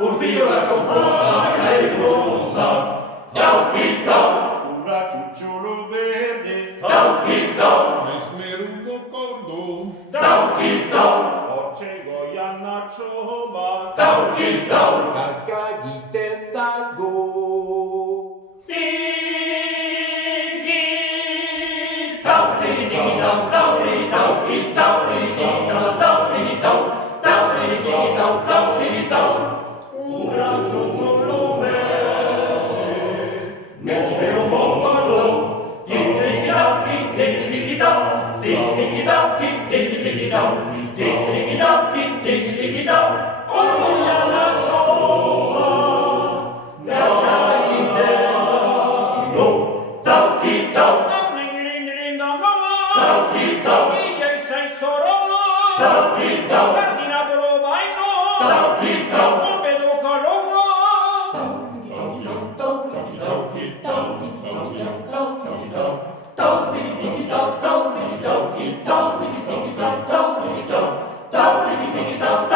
Urpiola con fuoco e rossa, un raggiucciolo verde, Mesmerungo cordo, orce goianna cioba, Carcagli tendago. un raggiucciolo verde, nel cielo bombardò, goianna cioba, Sardina Polobaino, Obedo Cologo, Tau,